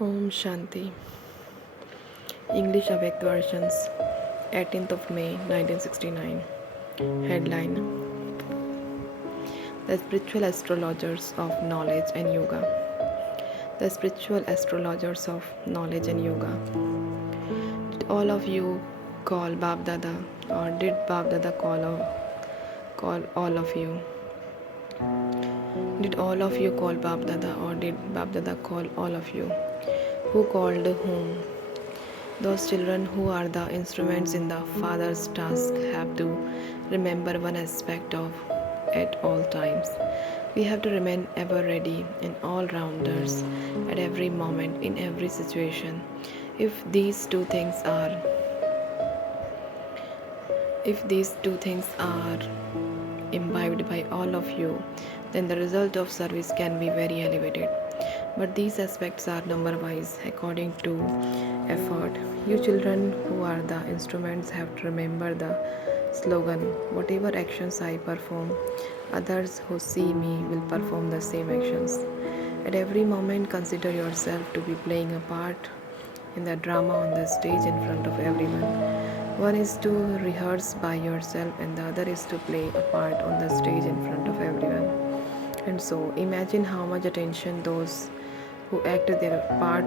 Om Shanti. English avyakt versions. 18th of May 1969. Headline: The Spiritual Astrologers of Knowledge and Yoga. The Spiritual Astrologers of Knowledge and Yoga. Did all of you call Bab Dada, or did Bab Dada call all of you? Did all of you call Bab Dada, or did Bab Dada call all of you? Who called whom? Those children who are the instruments in the Father's task have to remember one aspect of at all times. We have to remain ever ready and all rounders at every moment in every situation. If these two things are if these two things are imbibed by all of you, then the result of service can be very elevated. But these aspects are number wise according to effort. You children who are the instruments have to remember the slogan: whatever actions I perform, others who see me will perform the same actions. At every moment, consider yourself to be playing a part in the drama on the stage in front of everyone. One is to rehearse by yourself, and the other is to play a part on the stage in front of everyone. And so, imagine how much attention those who act their part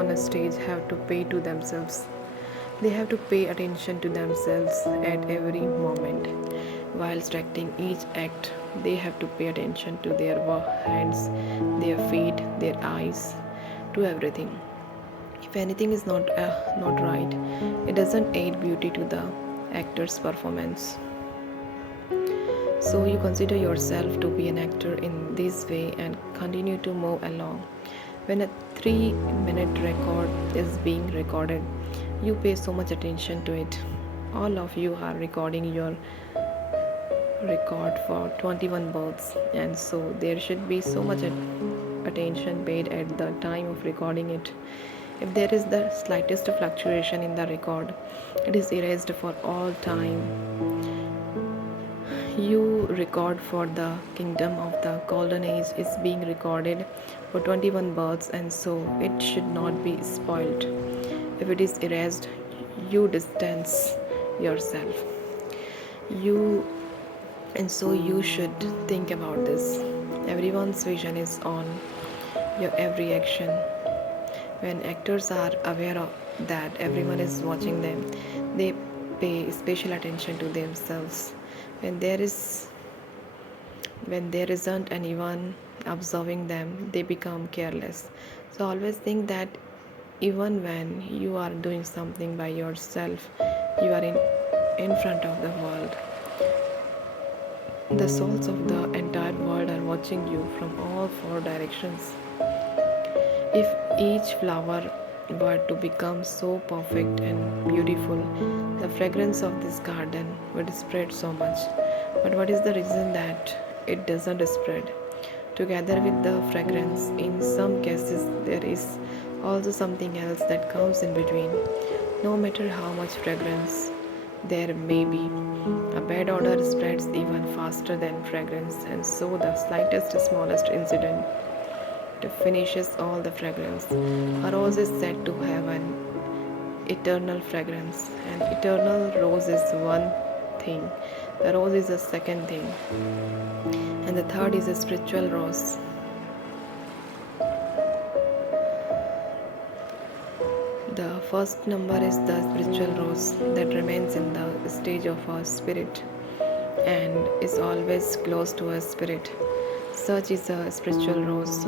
on a stage have to pay to themselves. They have to pay attention to themselves at every moment. Whilst acting each act, they have to pay attention to their hands, their feet, their eyes, to everything. If anything is not right, it doesn't add beauty to the actor's performance. So you consider yourself to be an actor in this way and continue to move along. When a 3-minute record is being recorded, you pay so much attention to it. All of you are recording your record for 21 births, and so there should be so much attention paid at the time of recording it. If there is the slightest fluctuation in the record, it is erased for all time. You record for the kingdom of the golden age is being recorded for 21 births, and so it should not be spoilt. If it is erased, you distance yourself. You and so you should think about this. Everyone's vision is on your every action. When actors are aware of that everyone is watching them, they pay special attention to themselves. When there isn't anyone observing them, they become careless. So always think that even when you are doing something by yourself, you are in front of the world. The souls of the entire world are watching you from all four directions. If each flower were to become so perfect and beautiful, the fragrance of this garden would spread so much. But what is the reason that it doesn't spread? Together with the fragrance, in some cases, there is also something else that comes in between. No matter how much fragrance there may be, a bad odor spreads even faster than fragrance, and so the slightest, smallest incident finishes all the fragrance. A rose is said to have an eternal fragrance. An eternal rose is one thing, the rose is a second thing, and the third is a spiritual rose. The first number is the spiritual rose that remains in the stage of a spirit and is always close to a spirit. Such is a spiritual rose.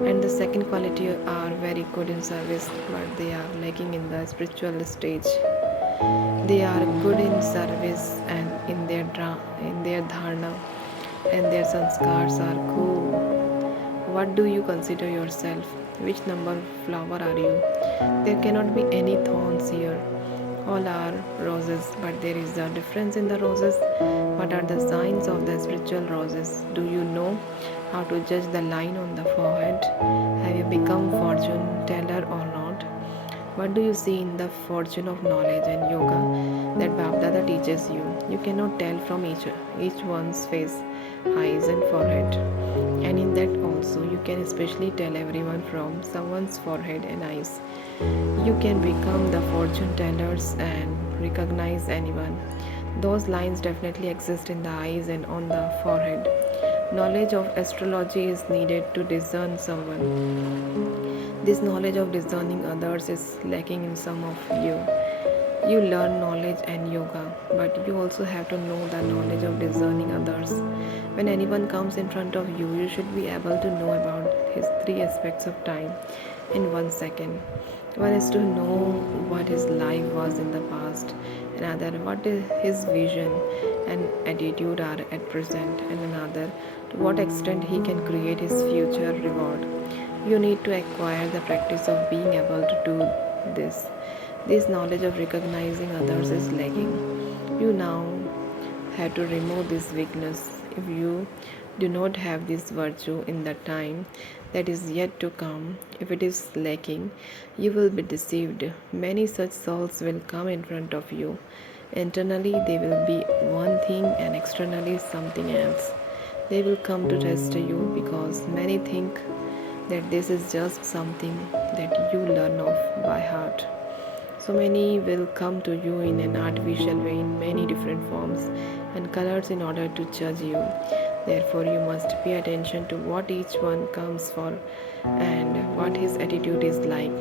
And the second quality are very good in service, but they are lacking in the spiritual stage. They are good in service and in their dharana, and their sanskars are cool. What do you consider yourself? Which number flower are you? There cannot be any thorns here. All are roses, but there is a difference in the roses. What are the signs of the spiritual roses? Do you know how to judge the line on the forehead? Have you become fortune teller or not? What do you see in the fortune of knowledge and yoga that Bapdada teaches you? You cannot tell from each one's face, eyes, and forehead. And in that also, you can especially tell everyone from someone's forehead and eyes. You can become the fortune tellers and recognize anyone. Those lines definitely exist in the eyes and on the forehead. Knowledge of astrology is needed to discern someone. This knowledge of discerning others is lacking in some of you. You learn knowledge and yoga, but you also have to know the knowledge of discerning others. When anyone comes in front of you, you should be able to know about his three aspects of time in 1 second. One is to know what his life was in the past, another what his vision and attitude are at present, and another to what extent he can create his future reward. You need to acquire the practice of being able to do this. This knowledge of recognizing others is lacking. You now have to remove this weakness. If you do not have this virtue in the time that is yet to come, if it is lacking, you will be deceived. Many such souls will come in front of you. Internally, they will be one thing, and externally, something else. They will come to test you because many think that this is just something that you learn of by heart. So many will come to you in an artificial way in many different forms and colors in order to judge you. Therefore, you must pay attention to what each one comes for and what his attitude is like.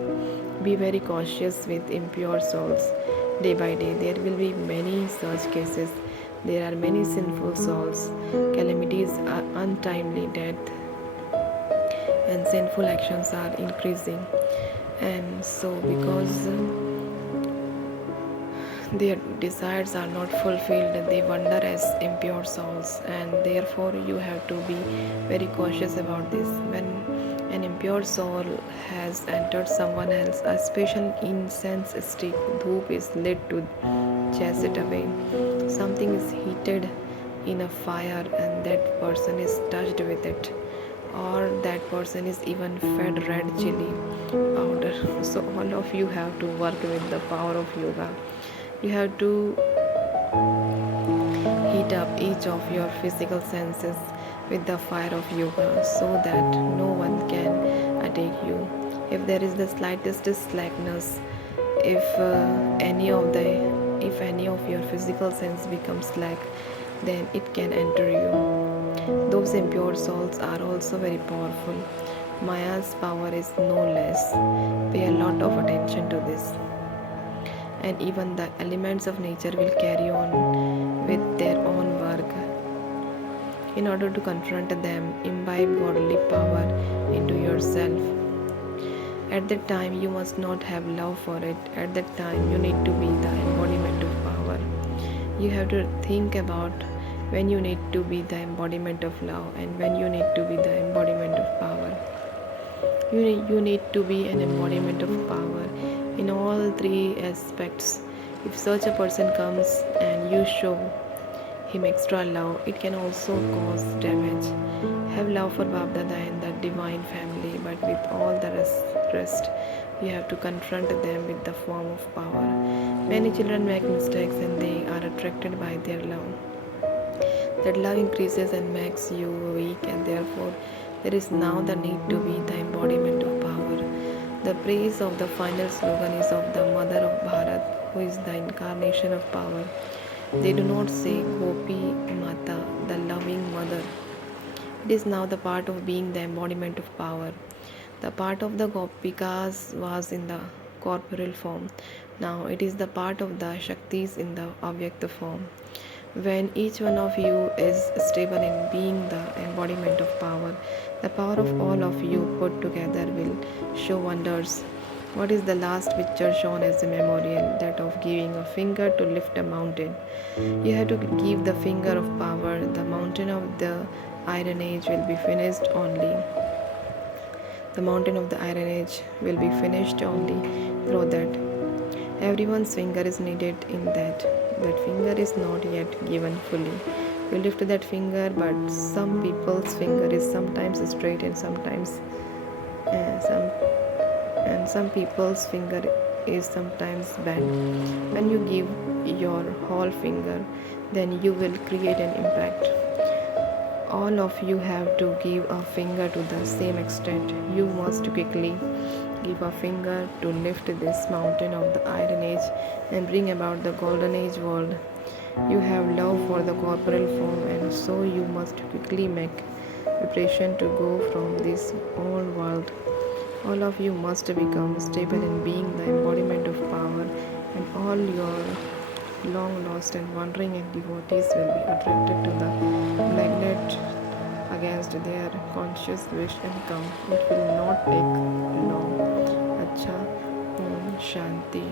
Be very cautious with impure souls. Day by day, there will be many such cases. There are many sinful souls, calamities, untimely death, and sinful actions are increasing. And so, because their desires are not fulfilled, they wander as impure souls, and therefore you have to be very cautious about this. When an impure soul has entered someone else, a special incense stick, dhoop, is lit to chase it away. Something is heated in a fire, and that person is touched with it, or that person is even fed red chili powder. So all of you have to work with the power of yoga. You have to heat up each of your physical senses with the fire of yoga so that no one can attack you. If there is the slightest slackness, if any of the if any of your physical sense becomes slack, then it can enter you. Those impure souls are also very powerful. Maya's power is no less. Pay a lot of attention to this, and even the elements of nature will carry on with their own work. In order to confront them, imbibe godly power into yourself. At that time, you must not have love for it. At that time, you need to be the embodiment of power. You have to think about when you need to be the embodiment of love and when you need to be the embodiment of power. You need to be an embodiment of power in all three aspects. If such a person comes and you show him extra love, it can also cause damage. Have love for Babdada and the divine family, but with all the rest, you have to confront them with the form of power. Many children make mistakes and they are attracted by their love. That love increases and makes you weak, and therefore there is now the need to be the embodiment of power. The praise of the final slogan is of the Mother of Bharat, who is the incarnation of power. They do not say Gopi Mata, the loving mother. It is now the part of being the embodiment of power. The part of the Gopikas was in the corporeal form. Now it is the part of the Shaktis in the avyakt form. When each one of you is stable in being the embodiment of power, the power of all of you put together will show wonders. What is the last picture shown as a memorial? That of giving a finger to lift a mountain. You have to give the finger of power. The mountain of the Iron Age will be finished only. The mountain of the Iron Age will be finished only through that. Everyone's finger is needed in that. That finger is not yet given fully. You lift that finger, but some people's finger is sometimes straight and sometimes some people's finger is sometimes bent. When you give your whole finger, then you will create an impact. All of you have to give a finger to the same extent. You must quickly give a finger to lift this mountain of the Iron Age and bring about the Golden Age world. You have love for the corporal form, and so you must quickly make preparation to go from this old world. All of you must become stable in being the embodiment of power, and all your long lost and wandering and devotees will be attracted to the magnet against their conscious wish and come. It will not take long. Acha, Om Shanti.